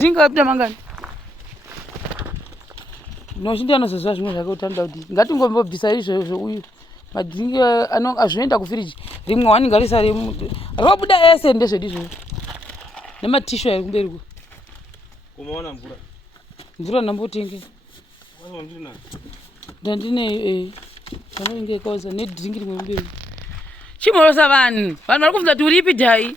Ndingapita mangani. Noshinda nosozwa zvimwe zvakautanda kuti ngatingombobvisa izvo uyu madhiringi azvinoenda kufiriji rimwe waningarisa robuda ese ndezvedu izvozvo nematishu ari kumberi ku kumaona mvura ndambotenge ndandine vanenge kauza nedhiringi rimwe mberi chimorosa vanhu vari kubvunza kuti uripi dhai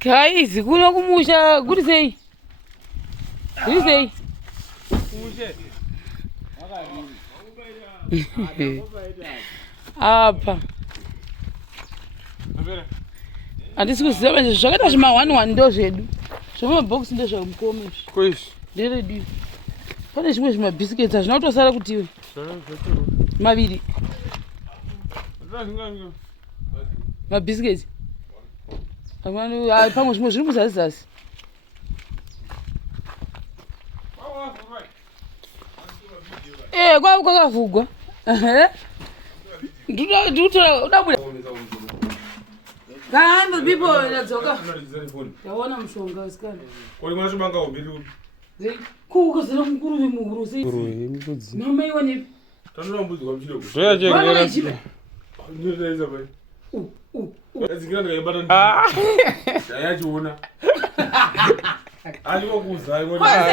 guys kuno kumusha kuri sei apa handisi kuziva manje zvakaita zvima1 ndo zvedu zvemabhokisi ndezvamukomezvi nderedu pane zvimwe zvimabhisiketi hazvina kutosara kutiwe maviri mabhisiketi pamwe zvimwe zviri muzasi kwakavhugwa udabuda kambe people yadzoka yaona mushonga usikana kuukozera mukuru vemuguru mama iwanepi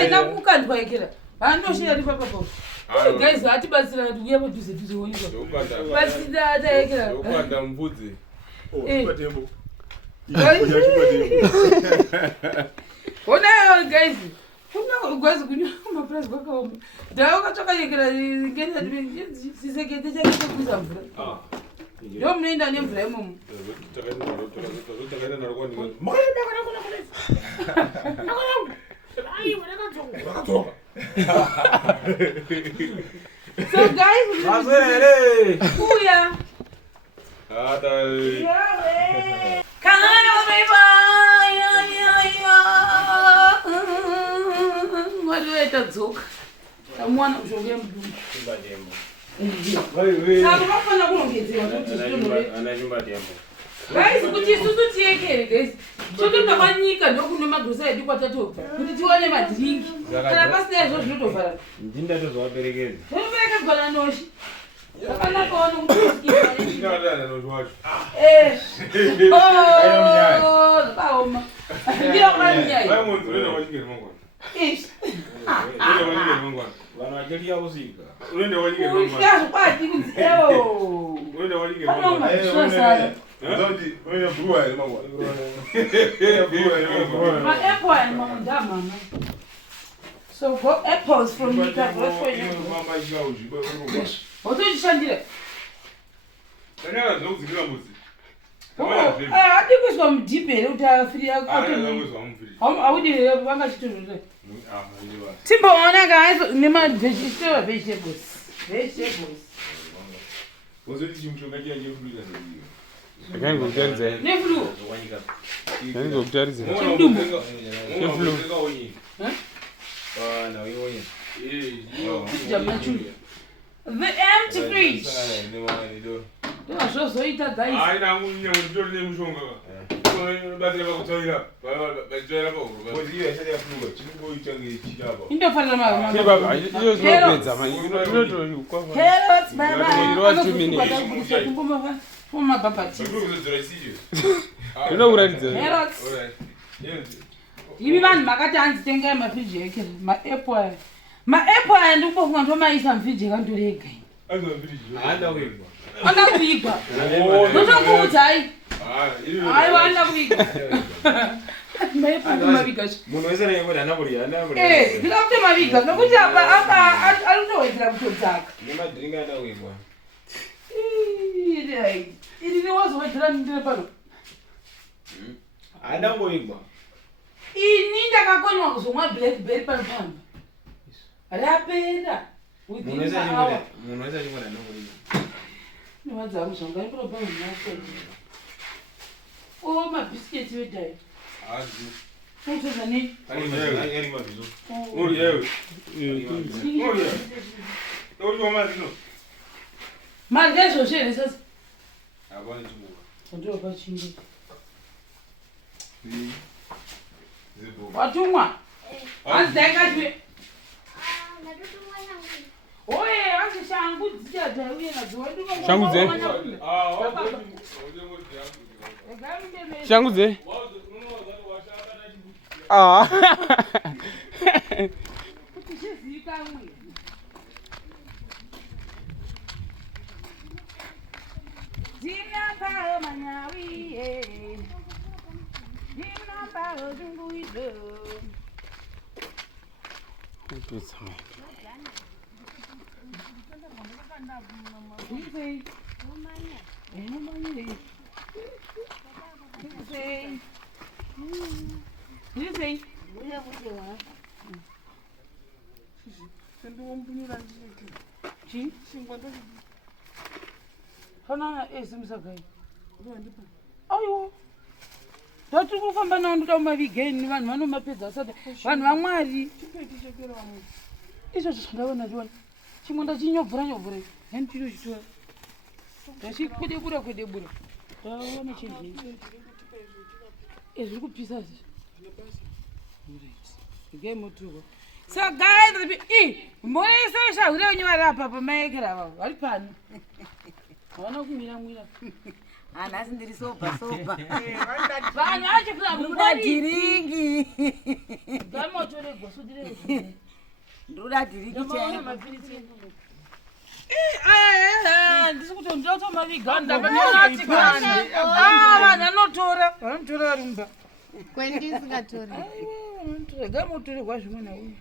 nakukandwaikira vandoshiyaripapapa guys hatibatsira uye padhuze wonika batsirataekera onayo guys gwazi kunyamapurazi kwakaoma ndaakatsvakanyekera sisekete chaitokuza mvura ndo munoenda nemvura imomo so guys kuya tadzoka tamwana mushonga yemudumbu saka vafana kurongedzewa kuti guys kuti isusu tiyekere guys totoka panyika ndokuno magurusa edu kwatatobva kuti tiwane madhiringi kana pasina izvo zvinotovhara ndindatozvaperekedza totoperekedzwa nanoshi zvakanakaona zvakaoma ndirakumanunyai vanhu vacharia usika zvikwati maapple and mamondamama so go apples from Nyoka wotochishandira adikuiswa mudhipi here kuti audi vanga chitonhorera timboona kaa nemavegetables the empty fridge. Zvozoita guys. Haina ngunya mutori nemushonga. Batira bakutoira. Baitoira pa. Boziyo yasari yapluga. Chinoita ngechitaba. Indofanira mama. Baba, iyo zvinopedza manje. Inoto kwa. Carrots baba. Iro 2 minutes. Fuma baba tea. Inokuratidza. Carrots. Ivi vanhu makati anzitengai mafriji eke maapple. Maapple andikufunga ndomaisa mfriji yakandorega. Anda kuigwa. Anda kuigwa. Ndotokuudzai. Hayi wanda kuigwa. Maapple maviga. Munhu wese anenge anakurya. Ndikakuti maviga nokuti apa arikutowedzera kutodzaka. Nemadhiringi anda kuigwa. Iri niwazowedzera ndire pano. Anda kuigwa. Ini ndakakonywa kuzomwa blackberry pano pano. Rapera. Munhu wese achingona anakurya. Niwadza mushonga ipiro pano nako. Oh, mabhisiketi wedai. Kutoza ni. Ari mabizo. Uri yewe. Uri wamazi no. Marga zvoshere sasa. Abone chibuka. ndopa chingi Zibo. watumwa azidakatwe oye asi shangu dzichadza uye nadzo Shangu dze? Shangu dze? Ah. kuti chizivikanwe Dinapao manyawi Dinapao dunguido Hana esimsagai. Ayo. Dati kufamba nawo ndoda mavigeni vanhu vanomapedza asati vanhu vamwari. Izvo zvandaona zvona. Chimwe ndachinyobvura nyobvura. Hani chiro chitora. Ndachikwedebura kwedebura. Ndaona chinhu. Zviri kupisa izvi. Game motorwa. So guys, mbonesa shahura wenyu vari apa pamaekera ava. Vari pano. Havana kumira mwira. Anasi ndiri soba. Vanhu vachifuna Ndoda dhiringi. gamotore goso dire. Ndoda dhiringi Ndamaona chaiko. mapirisi. Ndisi kuti ndotoma viganda vanoti kana. Vanhu vanotora. Vanotora rumba. Kwendi singatori. Vanotora gamotore kwazvimwe na uyu.